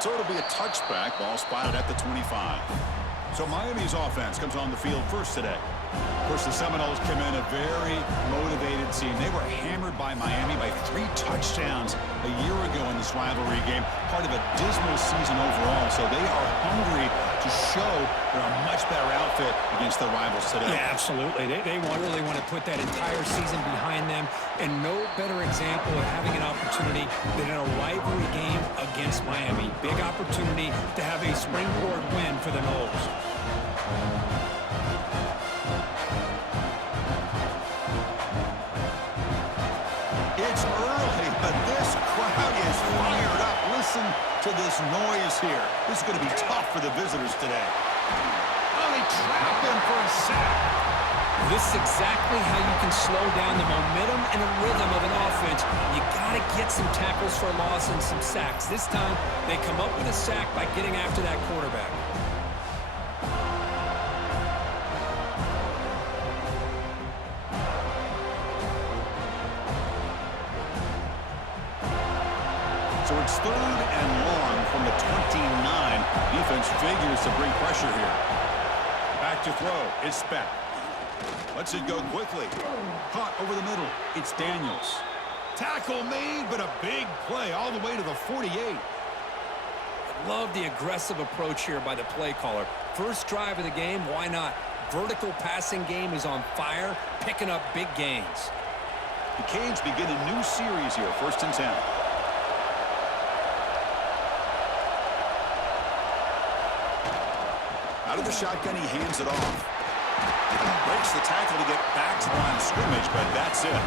So it'll be a touchback. Ball spotted at the 25. So Miami's offense comes on the field first today. Of course, the Seminoles came in a very motivated team. They were hammered by Miami by 3 touchdowns a year ago in this rivalry game, part of a dismal season overall. So they are hungry to show they're a much better outfit against their rivals today. Yeah, absolutely. They really want to put that entire season behind them, and no better example of having an opportunity than in a rivalry game against Miami. Big opportunity to have a springboard win for the Noles. It's early, but this crowd is fired up. Listen to this noise here. This is going to be tough for the visitors today. Oh, they trap him for a sack. This is exactly how you can slow down the momentum and the rhythm of an offense. You got to get some tackles for loss and some sacks. This time, they come up with a sack by getting after that quarterback. So it's 3rd and long from the 29. Defense figures to bring pressure here. Back to throw. It's Speck. Lets it go quickly. Caught over the middle. It's Daniels. Tackle made, but a big play all the way to the 48. I love the aggressive approach here by the play caller. First drive of the game, why not? Vertical passing game is on fire, picking up big gains. The Canes begin a new series here. 1st and 10. Out of the shotgun, he hands it off. Breaks the tackle to get back to the line of scrimmage, but that's it.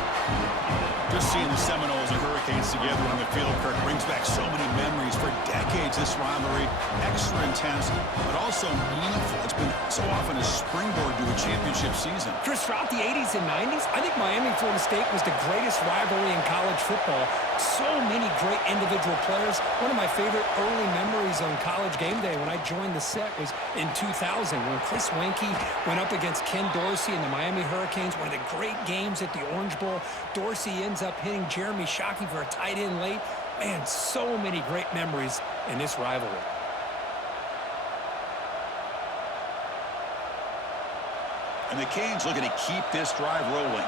Just seeing the Seminoles and Hurricanes together on the field, Kirk, brings back so many memories. For decades, this rivalry, extra intense, but also meaningful. It's been so often a springboard to a championship season. Chris, throughout the 80s and 90s, I think Miami-Florida State was the greatest rivalry in college football. So many great individual players. One of my favorite early memories on College Game Day when I joined the set was in 2000 when Chris Weinke went up against Ken Dorsey and the Miami Hurricanes. One of the great games at the Orange Bowl. Dorsey ends up hitting Jeremy Shockey for a tight end late. Man, so many great memories in this rivalry. And the Canes looking to keep this drive rolling.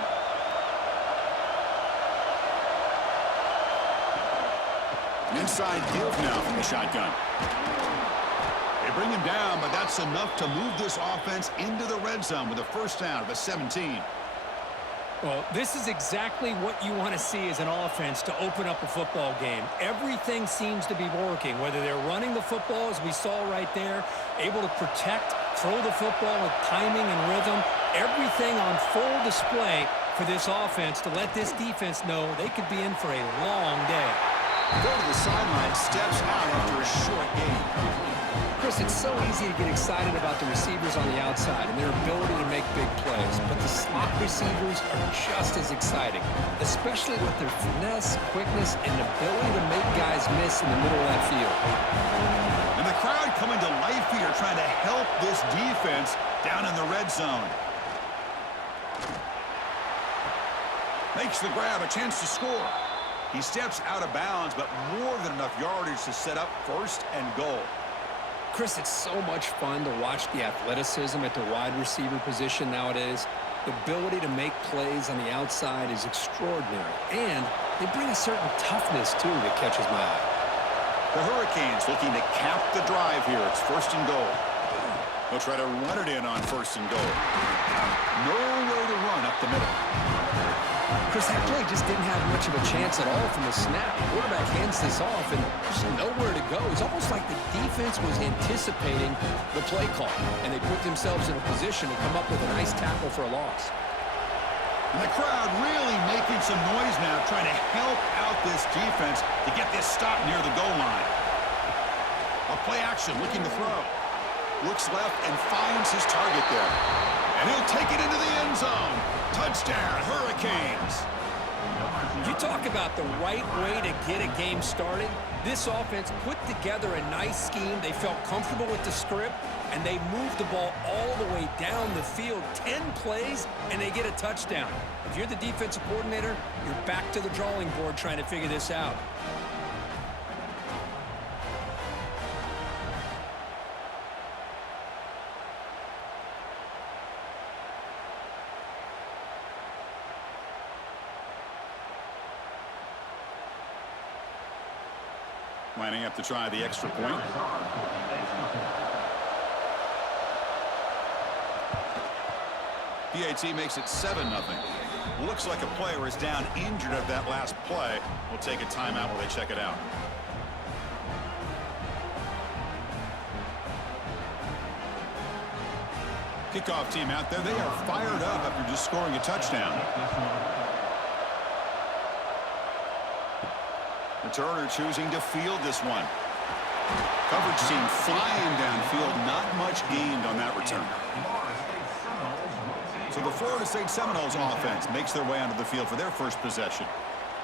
Inside give now from the shotgun. They bring him down, but that's enough to move this offense into the red zone with a 1st down of a 17. Well, this is exactly what you want to see as an offense to open up a football game. Everything seems to be working, whether they're running the football, as we saw right there, able to protect, throw the football with timing and rhythm, everything on full display for this offense to let this defense know they could be in for a long day. Go to the sideline, steps out after a short gain. Chris, it's so easy to get excited about the receivers on the outside and their ability to make big plays, but the slot receivers are just as exciting, especially with their finesse, quickness, and ability to make guys miss in the middle of that field. And the crowd coming to life here, trying to help this defense down in the red zone. Makes the grab, a chance to score. He steps out of bounds, but more than enough yardage to set up 1st and goal. Chris, it's so much fun to watch the athleticism at the wide receiver position nowadays. The ability to make plays on the outside is extraordinary, and they bring a certain toughness, too, that catches my eye. The Hurricanes looking to cap the drive here. It's 1st and goal. They'll try to run it in on 1st and goal. Nowhere to run up the middle. Chris, that play just didn't have much of a chance at all from the snap. Quarterback hands this off, and there's nowhere to go. It's almost like the defense was anticipating the play call, and they put themselves in a position to come up with a nice tackle for a loss. And the crowd really making some noise now, trying to help out this defense to get this stop near the goal line. A play action, looking to throw. Looks left and finds his target there. And he'll take it into the end zone. Touchdown, Hurricanes. You talk about the right way to get a game started. This offense put together a nice scheme. They felt comfortable with the script, and they moved the ball all the way down the field. 10 plays, and they get a touchdown. If you're the defensive coordinator, you're back to the drawing board trying to figure this out. Lining up to try the extra point. PAT makes it 7-0. Looks like a player is down injured at that last play. We'll take a timeout while they check it out. Kickoff team out there. They are fired up after just scoring a touchdown. Returner choosing to field this one. Coverage team flying downfield. Not much gained on that return. So the Florida State Seminoles offense makes their way onto the field for their first possession.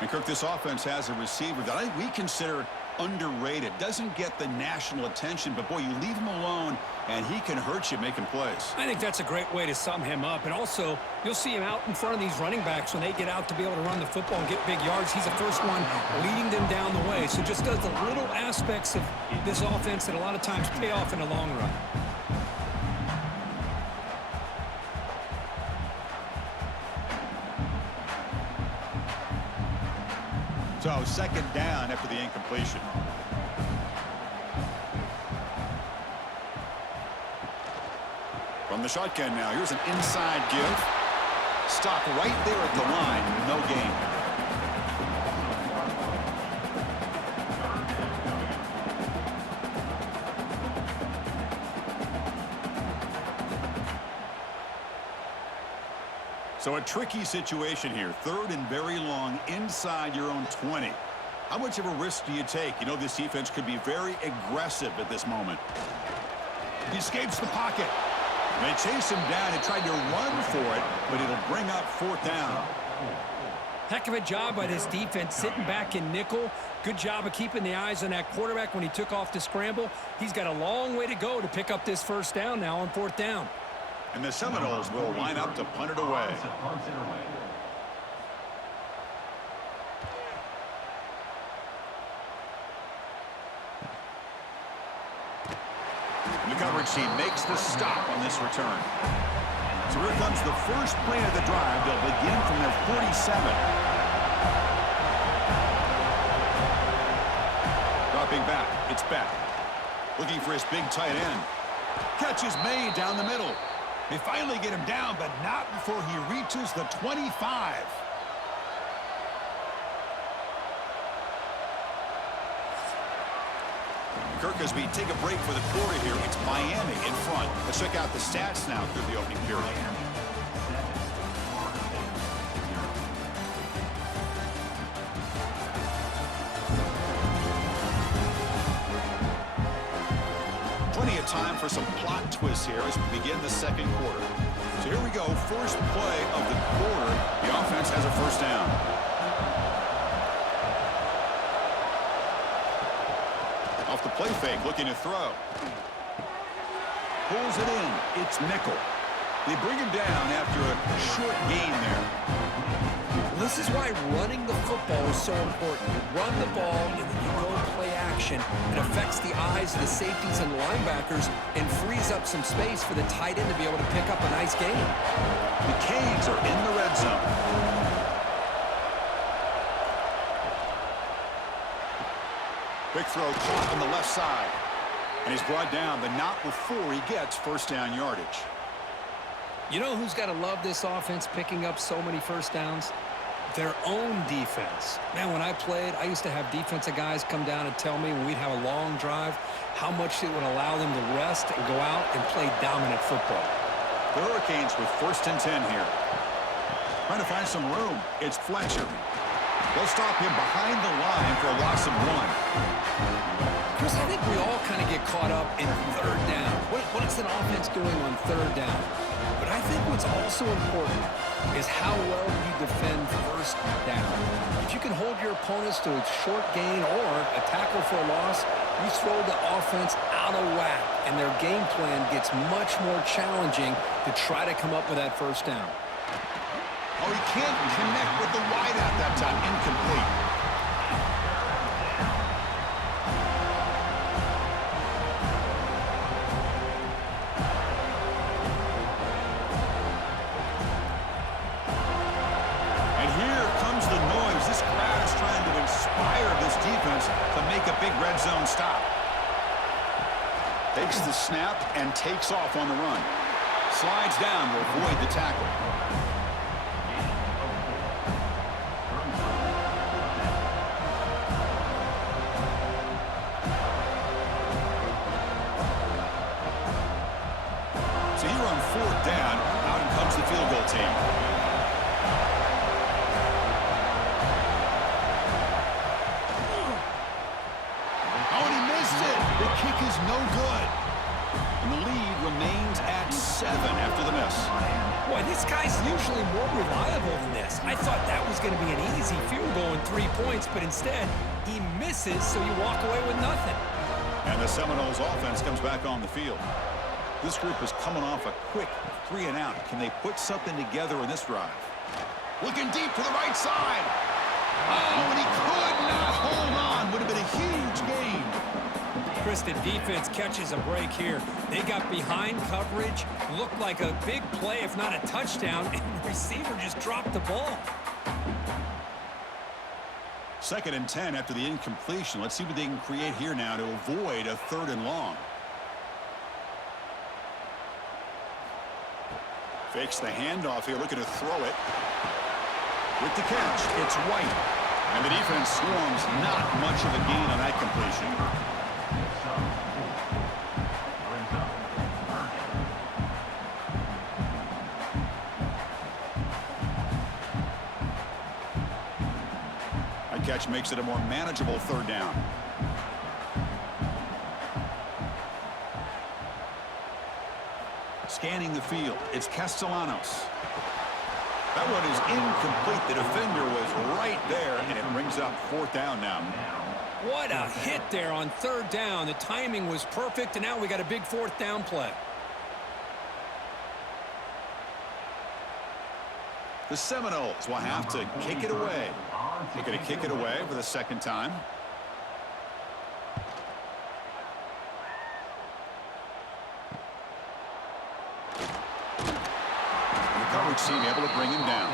And, Kirk, this offense has a receiver that I think we consider underrated. Doesn't get the national attention, but, boy, you leave him alone, and he can hurt you making plays. I think that's a great way to sum him up. And also, you'll see him out in front of these running backs when they get out to be able to run the football and get big yards. He's the first one leading them down the way. So just does the little aspects of this offense that a lot of times pay off in the long run. So second down after the incompletion. From the shotgun now, here's an inside give. Stop right there at the line, no gain. So a tricky situation here. Third and very long inside your own 20. How much of a risk do you take? You know this defense could be very aggressive at this moment. He escapes the pocket. They chase him down and tried to run for it, but it'll bring up fourth down. Heck of a job by this defense sitting back in nickel. Good job of keeping the eyes on that quarterback when he took off the scramble. He's got a long way to go to pick up this first down now on fourth down. And the Seminoles will line up to punt it away. The coverage team makes the stop on this return. So here comes the first play of the drive. They'll begin from their 47. Dropping back. It's back. Looking for his big tight end. Catch is made down the middle. They finally get him down, but not before he reaches the 25. Kirk, as we take a break for the quarter here, it's Miami in front. Let's check out the stats now through the opening period. Plenty of time for some plot twists here as we begin the second quarter. So here we go, first play of the quarter. The offense has a first down. Off the play fake, looking to throw. Pulls it in. It's nickel. They bring him down after a short gain there. This is why running the football is so important. You run the ball, and then you go and play action. It affects the eyes of the safeties and linebackers and frees up some space for the tight end to be able to pick up a nice gain. The Canes are in the red zone. Big throw caught on the left side. And he's brought down, but not before he gets first down yardage. You know who's got to love this offense picking up so many first downs? Their own defense. Man, when I played, I used to have defensive guys come down and tell me when we'd have a long drive how much it would allow them to rest and go out and play dominant football. The Hurricanes with first and 10 here. Trying to find some room. It's Fletcher. They'll stop him behind the line for a loss of 1. Chris, I think we all kind of get caught up in third down. What is an offense doing on third down? But I think what's also important is how well you defend first down. If you can hold your opponents to a short gain or a tackle for a loss, you throw the offense out of whack, and their game plan gets much more challenging to try to come up with that first down. Oh, he can't connect with the wideout that time. Incomplete. zone stop. Takes the snap and takes off on the run. Slides down to avoid the tackle. So here on 4th down, out comes the field goal team. Oh, and he missed it. The kick is no good. And the lead remains at 7 after the miss. Boy, this guy's usually more reliable than this. I thought that was going to be an easy field goal and 3 points, but instead, he misses, so you walk away with nothing. And the Seminoles offense comes back on the field. This group is coming off a quick 3 and out. Can they put something together in this drive? Looking deep to the right side. Oh, and he could not hold on. Would have been a huge gain. Chris, the defense catches a break here. They got behind coverage, looked like a big play, if not a touchdown, and the receiver just dropped the ball. 2nd and 10 after the incompletion. Let's see what they can create here now to avoid a 3rd and long. Fakes the handoff here, looking to throw it. With the catch, it's White. And the defense swarms, not much of a gain on that completion. That catch makes it a more manageable 3rd down. Scanning the field, it's Castellanos. That one is incomplete. The defender was right there, and it brings up 4th down now. What a hit there on 3rd down. The timing was perfect, and now we got a big 4th down play. The Seminoles will have to kick it away. They're going to kick it away for the 2nd time. Coverage team able to bring him down.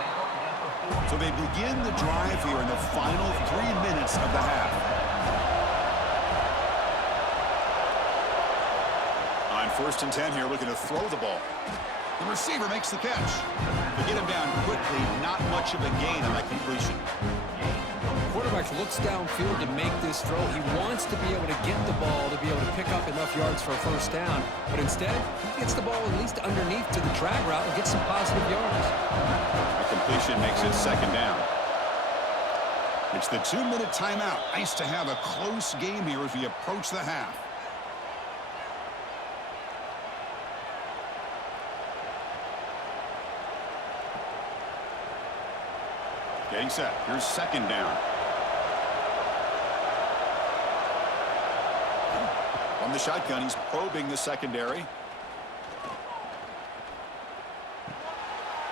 So they begin the drive here in the final 3 minutes of the half. On 1st and 10 here, looking to throw the ball. The receiver makes the catch. They get him down quickly, not much of a gain on that completion. Quarterback looks downfield to make this throw. He wants to be able to get the ball to be able to pick up enough yards for a 1st down. But instead, he gets the ball at least underneath to the drag route and gets some positive yards. The completion makes it 2nd down. It's the 2-minute timeout. Nice to have a close game here as we approach the half. Getting set. Here's 2nd down. From the shotgun, he's probing the secondary.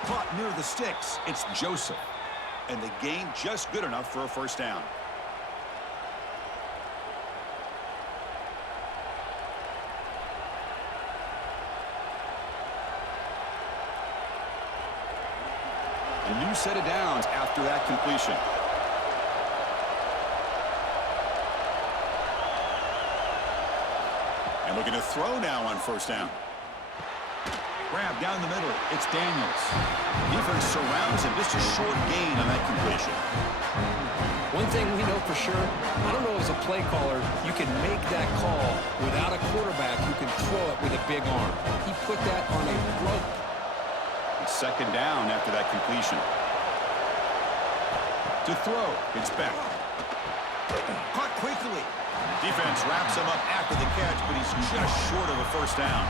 Caught near the sticks. It's Joseph. And the gain just good enough for a 1st down. A new set of downs after that completion. And looking to throw now on 1st down. Grab down the middle. It's Daniels. Defense surrounds him. Just a short gain on that completion. One thing we know for sure, I don't know as a play caller, you can make that call without a quarterback who can throw it with a big arm. He put that on a rope. It's 2nd down after that completion. To throw, it's Beck. Caught quickly. Defense wraps him up after the catch, but he's just short of a 1st down.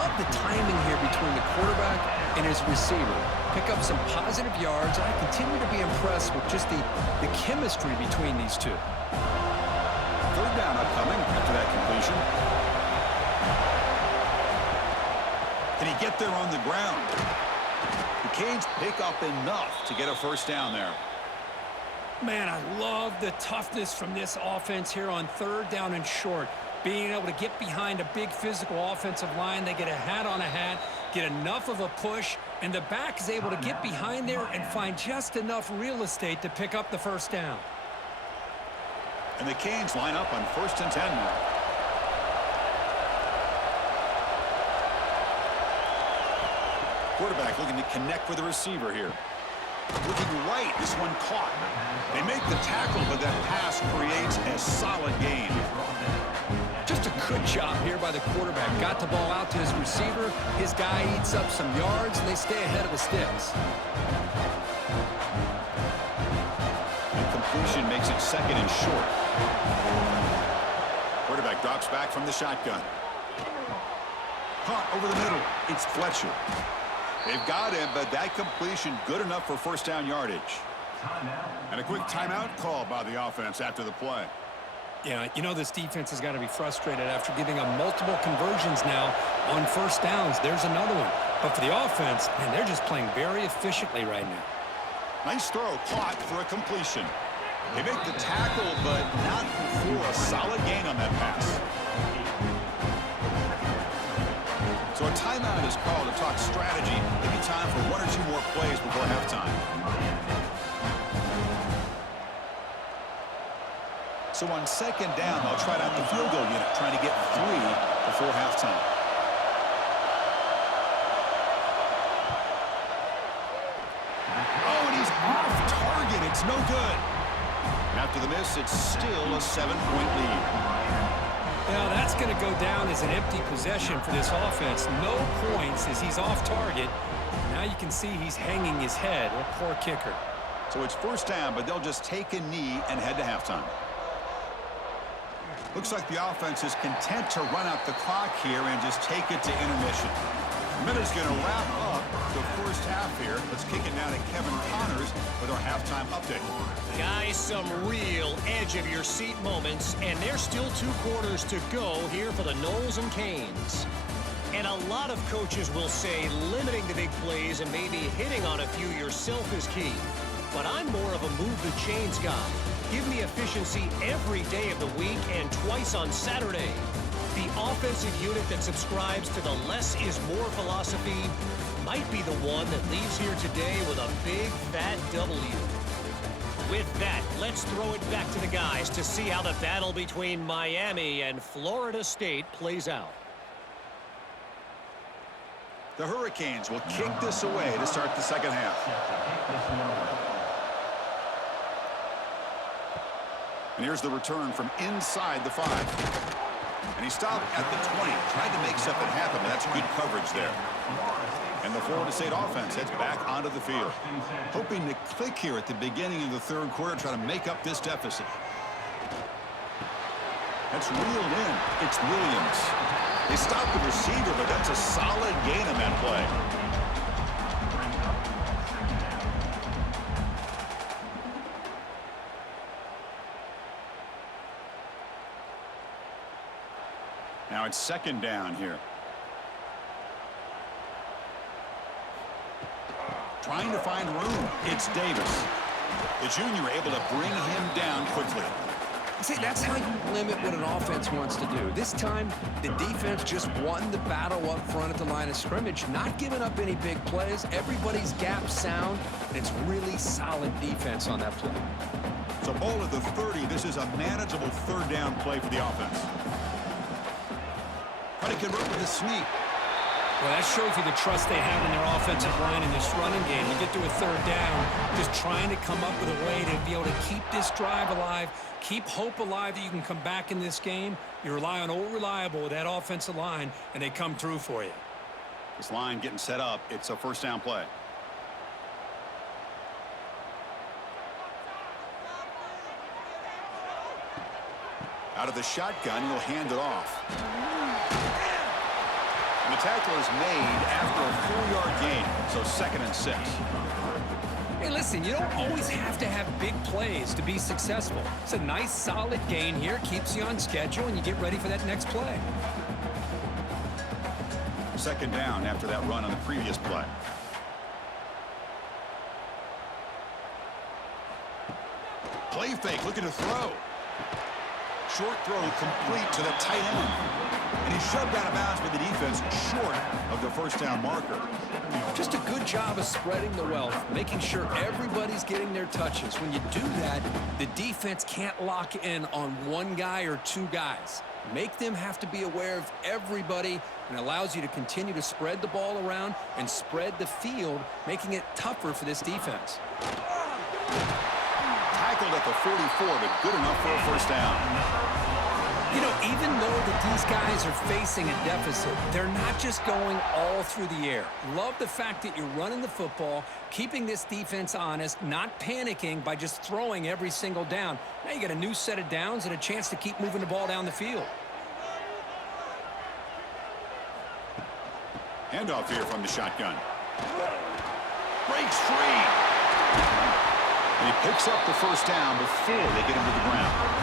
Love the timing here between the quarterback and his receiver. Pick up some positive yards, and I continue to be impressed with just the chemistry between these two. 3rd down upcoming after that completion. Can he get there on the ground? The Canes pick up enough to get a 1st down there. Man, I love the toughness from this offense here on 3rd down and short. Being able to get behind a big physical offensive line. They get a hat on a hat, get enough of a push, and the back is able to get behind there and find just enough real estate to pick up the 1st down. And the Canes line up on 1st and 10 now. Quarterback looking to connect with the receiver here. Looking right, this one caught. They make the tackle, but that pass creates a solid gain. Just a good job here by the quarterback. Got the ball out to his receiver. His guy eats up some yards, and they stay ahead of the sticks. And completion makes it 2nd and short. Quarterback drops back from the shotgun. Caught over the middle. It's Fletcher. They've got him, but that completion good enough for 1st down yardage. And a quick timeout call by the offense after the play. Yeah, you know this defense has got to be frustrated after giving up multiple conversions now on 1st downs. There's another one. But for the offense, man, they're just playing very efficiently right now. Nice throw, caught for a completion. They make the tackle, but not before a solid gain on that pass. So a timeout is called to talk strategy. Maybe time for 1 or 2 more plays before halftime. So on 2nd down, they'll try out the field goal unit, trying to get 3 before halftime. Oh, and he's off target. It's no good. After the miss, it's still a 7-point lead. Now that's going to go down as an empty possession for this offense. No points as he's off target. Now you can see he's hanging his head. A poor kicker. So it's 1st down, but they'll just take a knee and head to halftime. Looks like the offense is content to run out the clock here and just take it to intermission. The minute's going to wrap up the 1st half here. Let's kick it down to Kevin Connors with our halftime update. Guys, some real edge-of-your-seat moments, and there's still 2 quarters to go here for the Noles and Canes. And a lot of coaches will say limiting the big plays and maybe hitting on a few yourself is key. But I'm more of a move the chains guy. Give me efficiency every day of the week and twice on Saturday. The offensive unit that subscribes to the less is more philosophy might be the one that leaves here today with a big fat W. With that, let's throw it back to the guys to see how the battle between Miami and Florida State plays out. The Hurricanes will kick this away to start the 2nd half. And here's the return from inside the 5. And he stopped at the 20, tried to make something happen, but that's good coverage there. And the Florida State offense heads back onto the field, hoping to click here at the beginning of the 3rd quarter, try to make up this deficit. That's reeled in. It's Williams. They stopped the receiver, but that's a solid gain on that play. Now it's 2nd down here. Trying to find room. It's Davis. The junior able to bring him down quickly. See, that's how you limit what an offense wants to do. This time, the defense just won the battle up front at the line of scrimmage, not giving up any big plays. Everybody's gap sound. It's really solid defense on that play. So ball at the 30. This is a manageable 3rd down play for the offense. Trying to convert with a sneak. Well, that shows you the trust they have in their offensive line in this running game. You get to a 3rd down, just trying to come up with a way to be able to keep this drive alive, keep hope alive that you can come back in this game. You rely on Old Reliable with that offensive line, and they come through for you. This line getting set up. It's a 1st down play. Out of the shotgun, he'll hand it off. And the tackle is made after a 4-yard gain, so 2nd and 6. Hey, listen, you don't always have to have big plays to be successful. It's a nice, solid gain here, keeps you on schedule, and you get ready for that next play. 2nd down after that run on the previous play. Play fake, looking to throw. Short throw complete to the tight end. And he's shoved out of bounds by the defense short of the first down marker. Just a good job of spreading the wealth, making sure everybody's getting their touches. When you do that, the defense can't lock in on one guy or two guys. Make them have to be aware of everybody, and allows you to continue to spread the ball around and spread the field, making it tougher for this defense. Tackled at the 44, but good enough for a first down. You know, even though that these guys are facing a deficit, they're not just going all through the air. Love the fact that you're running the football, keeping this defense honest, not panicking by just throwing every single down. Now you got a new set of downs and a chance to keep moving the ball down the field. Handoff here from the shotgun. Breaks free. And he picks up the first down before they get him to the ground.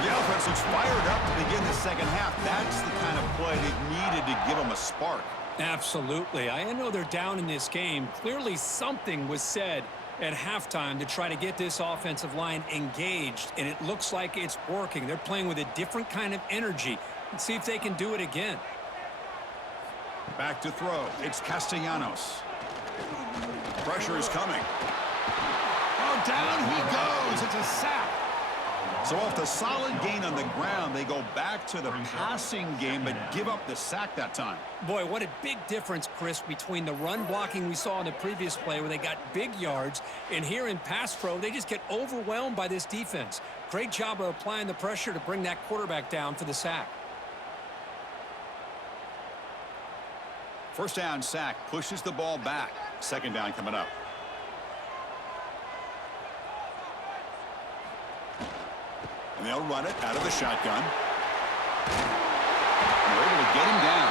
The offense looks fired up to begin the second half. That's the kind of play they've needed to give them a spark. Absolutely. I know they're down in this game. Clearly something was said at halftime to try to get this offensive line engaged, and it looks like it's working. They're playing with a different kind of energy. Let's see if they can do it again. Back to throw. It's Castellanos. Pressure is coming. Oh, down he goes. It's a sack. So off the solid gain on the ground, they go back to the passing game, but give up the sack that time. Boy, what a big difference, Chris, between the run blocking we saw in the previous play where they got big yards, and here in pass pro, they just get overwhelmed by this defense. Great job of applying the pressure to bring that quarterback down for the sack. First down sack pushes the ball back. Second down coming up. And they'll run it out of the shotgun. And they're able to get him down.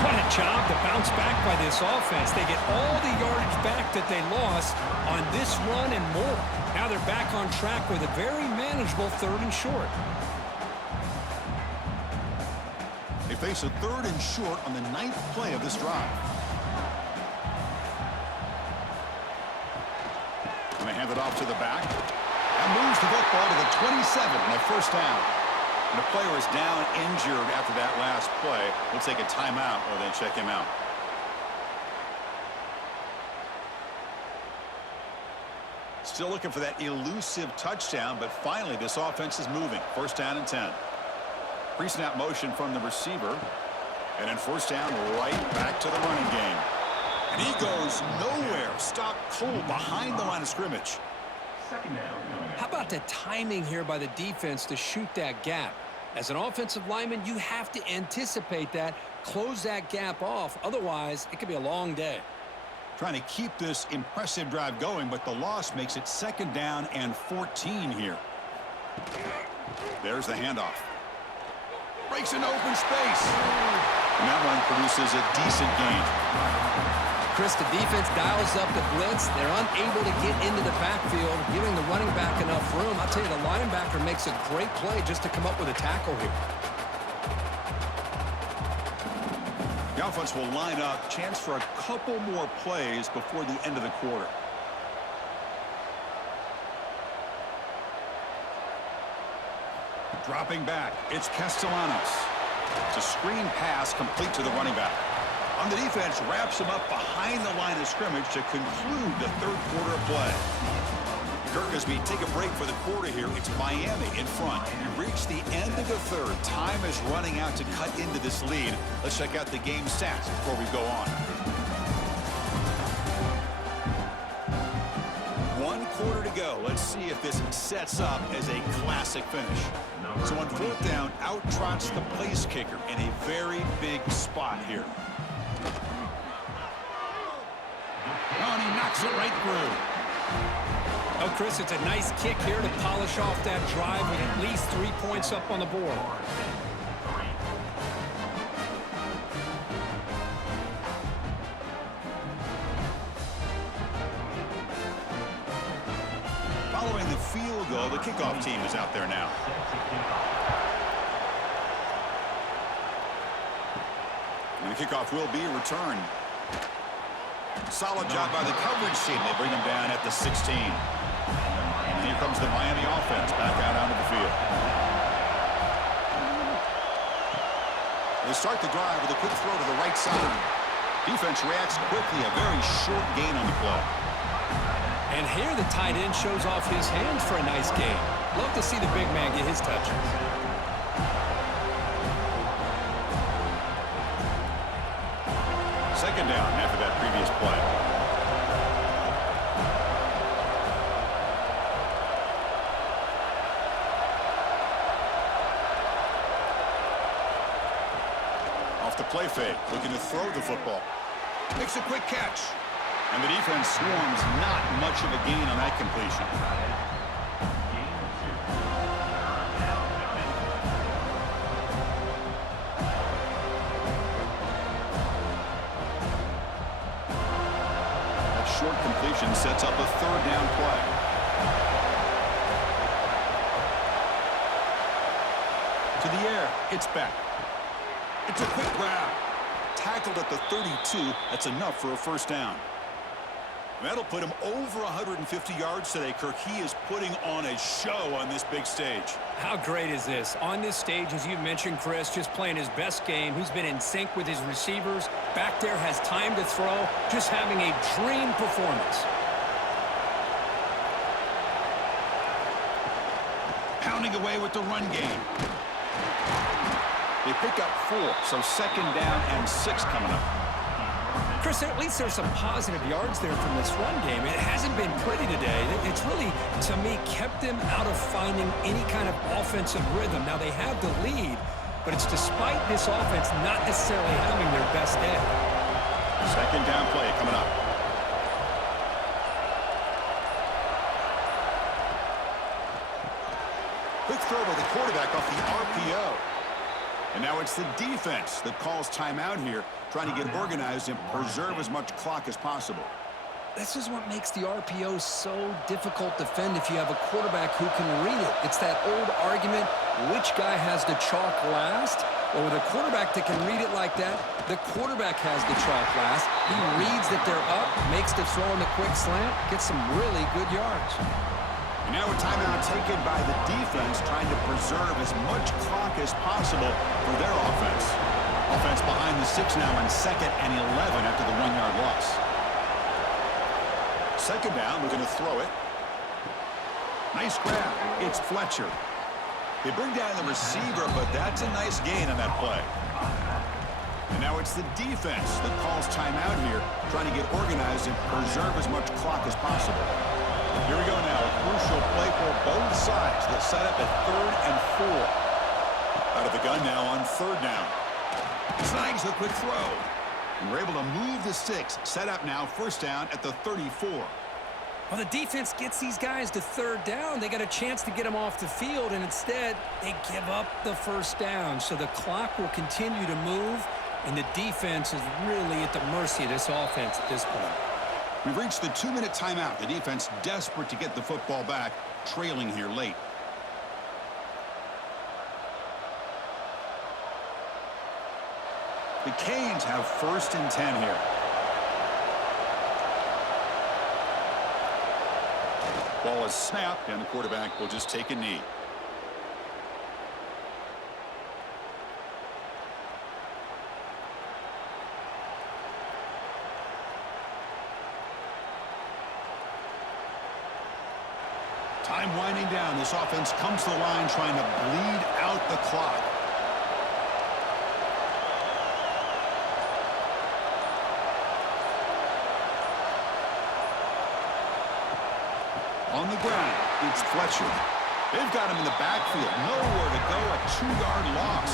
What a job to bounce back by this offense. They get all the yardage back that they lost on this run and more. Now they're back on track with a very manageable 3rd and short. They face a 3rd and short on the 9th play of this drive. And they hand it off to the back. And moves the football to the 27 and a first down. And the player is down injured after that last play. We'll take a timeout or then check him out. Still looking for that elusive touchdown, but finally this offense is moving. First down and 10. Pre-snap motion from the receiver. And then first down right back to the running game. And he goes nowhere. Stopped cold behind the line of scrimmage. How about the timing here by the defense to shoot that gap? As an offensive lineman, you have to anticipate that, close that gap off. Otherwise, it could be a long day. Trying to keep this impressive drive going, but the loss makes it 2nd down and 14 here. There's the handoff. Breaks into open space. And that one produces a decent gain. Chris, the defense dials up the blitz. They're unable to get into the backfield, giving the running back enough room. I'll tell you, the linebacker makes a great play just to come up with a tackle here. The offense will line up. Chance for a couple more plays before the end of the quarter. Dropping back, it's Castellanos. It's a screen pass complete to the running back. On the defense, wraps him up behind the line of scrimmage to conclude the 3rd quarter of play. Kirk, as we take a break for the quarter here, it's Miami in front. We reach the end of the 3rd. Time is running out to cut into this lead. Let's check out the game stats before we go on. 1 quarter to go. Let's see if this sets up as a classic finish. So on 4th down, out trots the place kicker in a very big spot here. Oh, and he knocks it right through. Oh, Chris, it's a nice kick here to polish off that drive with at least 3 points up on the board. Following the field goal, the kickoff team is out there now. And the kickoff will be returned. Solid job by the coverage team. They bring him down at the 16. And here comes the Miami offense back out onto the field. field. They start the drive with a quick throw to the right side. Defense reacts quickly, a very short gain on the play. And here the tight end shows off his hands for a nice gain. Love to see the big man get his touches. Second down after that previous play. Off the play fake, looking to throw the football. Makes a quick catch. And the defense swarms, not much of a gain on that completion. That short completion sets up a third down play. To the air, it's back. It's a quick grab. Tackled at the 32. That's enough for a first down. That'll put him over 150 yards today, Kirk. He is putting on a show on this big stage. How great is this? On this stage, as you mentioned, Chris, just playing his best game. He's been in sync with his receivers. Back there, has time to throw. Just having a dream performance. Pounding away with the run game. They pick up 4, so second down and 6 coming up. Chris, at least there's some positive yards there from this run game. It hasn't been pretty today. It's really, to me, kept them out of finding any kind of offensive rhythm. Now, they have the lead, but it's despite this offense not necessarily having their best day. Second down play coming up. Quick throw by the quarterback off the RPO. And now it's the defense that calls timeout here, trying to get organized and preserve as much clock as possible. This is what makes the RPO so difficult to defend if you have a quarterback who can read it. It's that old argument, which guy has the chalk last? Well, with a quarterback that can read it like that, the quarterback has the chalk last. He reads that they're up, makes the throw in the quick slant, gets some really good yards. And now a timeout taken by the defense, trying to preserve as much clock as possible for their offense. Offense behind the 6 now in 2nd and 11 after the 1-yard loss. Second down, looking to throw it. Nice grab. It's Fletcher. They bring down the receiver, but that's a nice gain on that play. And now it's the defense that calls timeout here, trying to get organized and preserve as much clock as possible. Here we go now, a crucial play for both sides. They'll set up at 3rd and 4. Out of the gun now on 3rd down. Snags the quick throw. And we're able to move the 6. Set up now, 1st down at the 34. Well, the defense gets these guys to 3rd down. They got a chance to get them off the field, and instead they give up the 1st down. So the clock will continue to move, and the defense is really at the mercy of this offense at this point. We've reached the 2-minute timeout. The defense desperate to get the football back, trailing here late. The Canes have 1st and 10 here. Ball is snapped, and the quarterback will just take a knee. Time winding down. This offense comes to the line trying to bleed out the clock. On the ground, it's Fletcher. They've got him in the backfield. Nowhere to go, a 2-yard loss.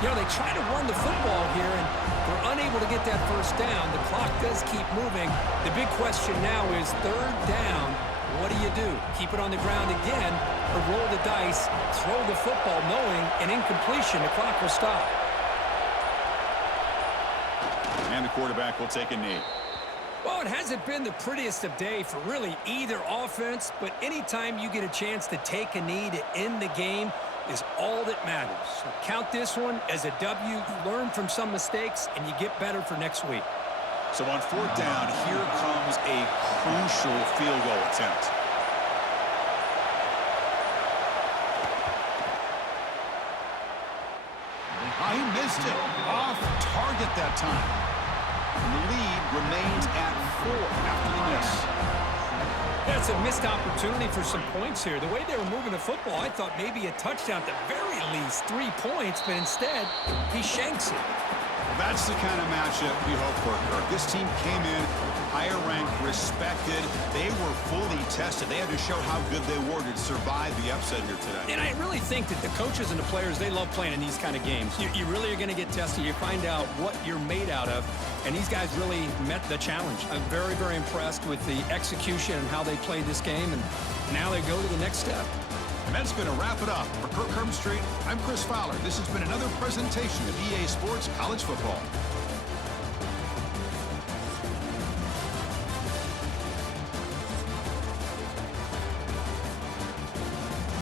You know, they try to run the football here, and they're unable to get that 1st down. The clock does keep moving. The big question now is 3rd down. What do? Keep it on the ground again, or roll the dice, throw the football, knowing an incompletion, the clock will stop. And the quarterback will take a knee. Well, it hasn't been the prettiest of day for really either offense, but anytime you get a chance to take a knee to end the game is all that matters. So count this one as a W. You learn from some mistakes, and you get better for next week. So on 4th down, here comes a crucial field goal attempt. missed it. Off target that time. And the lead remains at 4 after the miss. That's a missed opportunity for some points here. The way they were moving the football, I thought maybe a touchdown at the very least, 3 points, but instead, he shanks it. That's the kind of matchup we hope for, Kirk. This team came in higher ranked, respected. They were fully tested. They had to show how good they were to survive the upset here today. And I really think that the coaches and the players, they love playing in these kind of games. You really are going to get tested. You find out what you're made out of. And these guys really met the challenge. I'm very, very impressed with the execution and how they played this game. And now they go to the next step. And that's going to wrap it up. For Kirk Herbstreit, I'm Chris Fowler. This has been another presentation of EA Sports College Football.